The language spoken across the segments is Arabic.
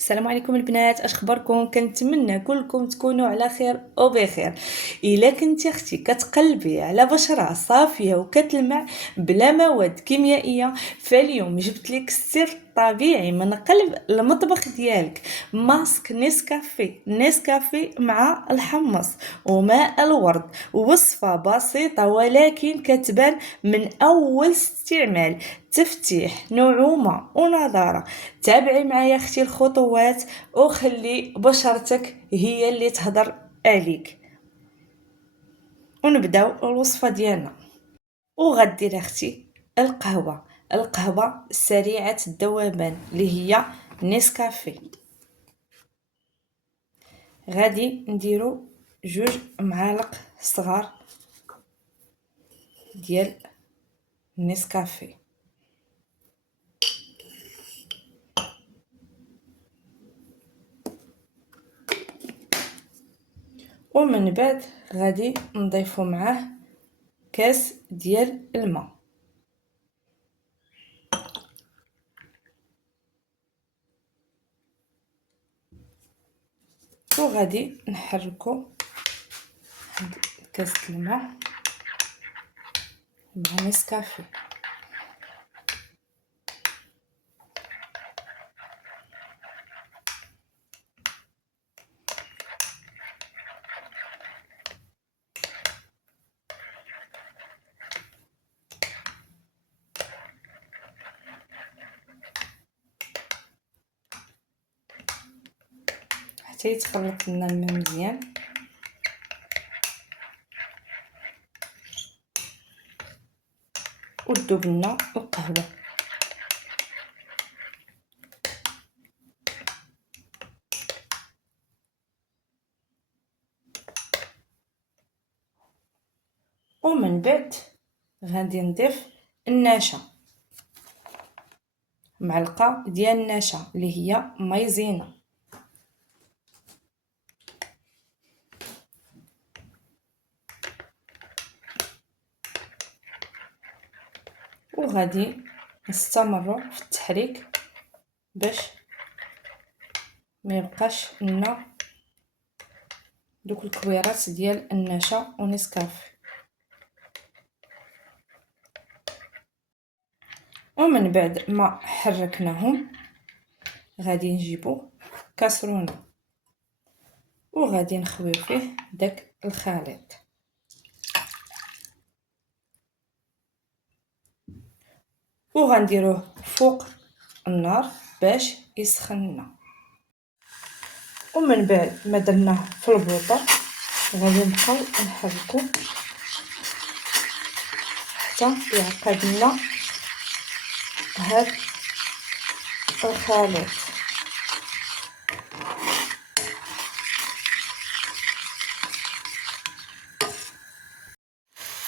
السلام عليكم البنات، اش اخباركم؟ كنتمنى كلكم تكونوا على خير وبخير. الا كنتي اختي كتقلبي على بشره صافيه وكتلمع بلا مواد كيميائيه، فاليوم جبت لك السر الطبيعي من قلب المطبخ ديالك. ماسك نسكافي مع الحمص وماء الورد. وصفه بسيطه ولكن كتبان من اول استعمال. تفتيح، نعومه ونضاره. تابعي معايا اختي الخطوات وخلي بشرتك هي اللي تهضر عليك. ونبداو الوصفه ديالنا. وغدير اختي القهوه سريعه الذوبان اللي هي نسكافي. غادي نديرو 2 معالق صغار ديال نسكافي. ومن بعد غادي نضيفو معاه كاس ديال الماء. وغادي نحركو كاس الماء مع نسكافي. حتى يتخلط لنا الماء مزيان. وتذوب لنا القهوه. ومن بعد غادي نضيف النشا، معلقه ديال النشا اللي هي مايزينا. وغادي نستمروا في التحريك باش ما يبقاش لنا دوك الكويرات ديال النشا ونسكافي. ومن بعد ما حركناهم غادي نجيبو كاسرونه وغادي نخويو فيه داك الخليط. وغنديروه فوق النار باش يسخن لنا. ومن بعد ما درناه في البوطه غادي نبقاو نحركو حتى يعقد لنا هاد الخليط.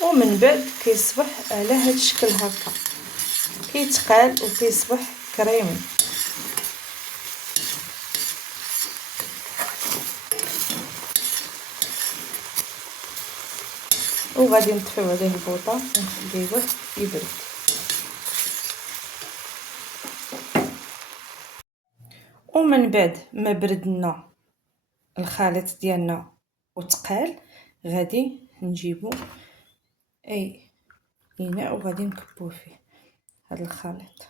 ومن بعد كيصبح على هاد الشكل هكا، كيتقال وكيصبح كريمي. وغادي نطفيو عليه البوطه ونخليوه يبرد. ومن بعد ما بردنا الخليط ديالنا وتقال غادي نجيبو اي اناء وغادي نكبوه فيه هذا الخليط.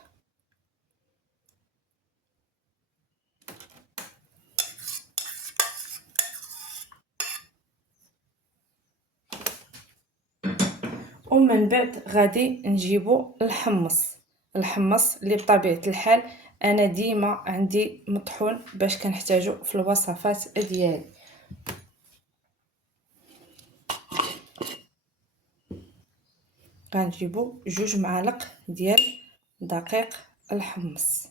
ومن بعد غادي نجيبو الحمص اللي بطبيعه الحال انا ديما عندي مطحون باش كنحتاجو في الوصفات ديالي. غنجيبو 2 معالق ديال دقيق الحمص.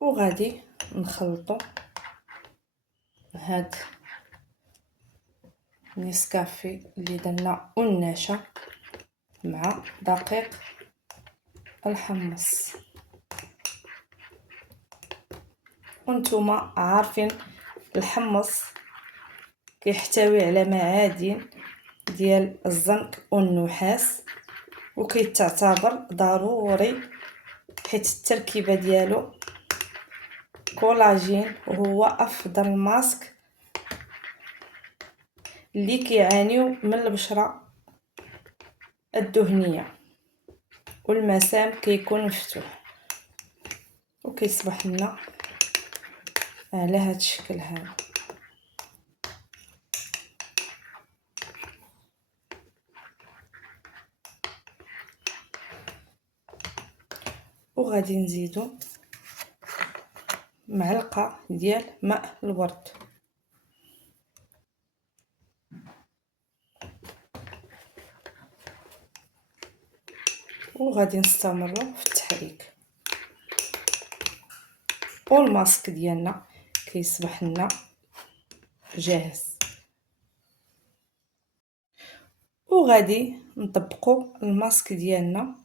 وغادي نخلطو هاد نسكافي اللي درنا والنشا مع دقيق الحمص. وانتوما عارفين الحمص كيحتوي على معادن ديال الزنك والنحاس، وكيتعتبر ضروري حيت التركيبه ديالو كولاجين، وهو افضل ماسك اللي كيعانيو من البشره الدهنيه والمسام كيكون مفتوح، وكيصبح لنا على هذا الشكل هذا. وغادي نزيدو معلقه ديال ماء الورد، وغادي نستمروا في التحريك، والماسك ديالنا كيصبح لنا جاهز. وغادي نطبقوا الماسك ديالنا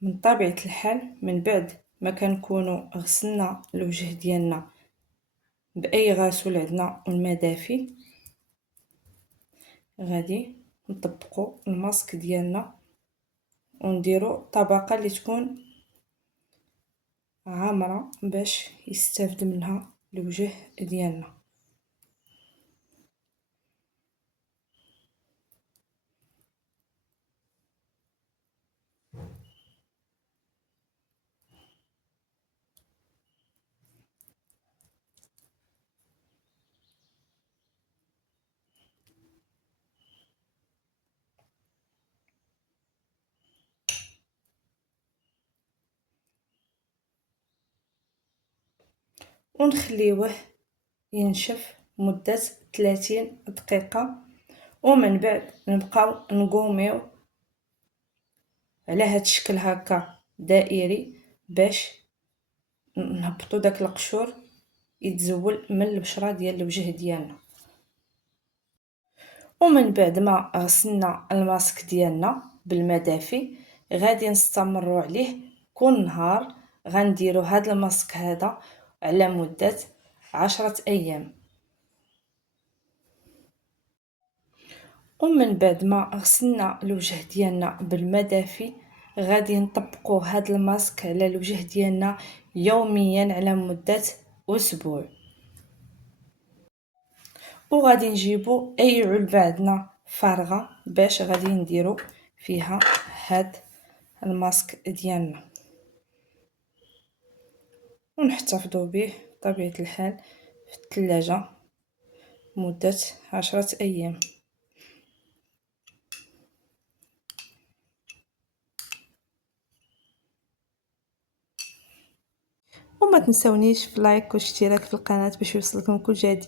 من طبيعه الحال من بعد ما كنكونوا غسلنا الوجه ديالنا باي غسول عندنا والماء دافي. غادي نطبقوا الماسك ديالنا ونديروا طبقه اللي تكون عامره باش يستافد منها الوجه ديالنا. ونخليوه ينشف مدة 30 دقيقة، ومن بعد نبقاو نقوميو على هاد الشكل هكا دائري باش نهبطو داك القشور يتزول من البشرة ديال الوجه ديالنا. ومن بعد ما غسلنا الماسك ديالنا بالماء دافي غادي نستمروا عليه كل نهار. غنديروا هذا الماسك هذا على مدة 10 أيام. ومن بعد ما غسلنا الوجه ديالنا بالماء دافي غادي نطبقوا هذا الماسك على الوجه ديالنا يوميا على مدة أسبوع. وغادي نجيبوا اي علبه عندنا فارغه باش غادي نديروا فيها هاد الماسك ديالنا ونحتفظوا به بطبيعه الحال في الثلاجه مده 10 أيام. وما تنسونيش في لايك واشتراك في القناه باش يوصلكم كل جديد.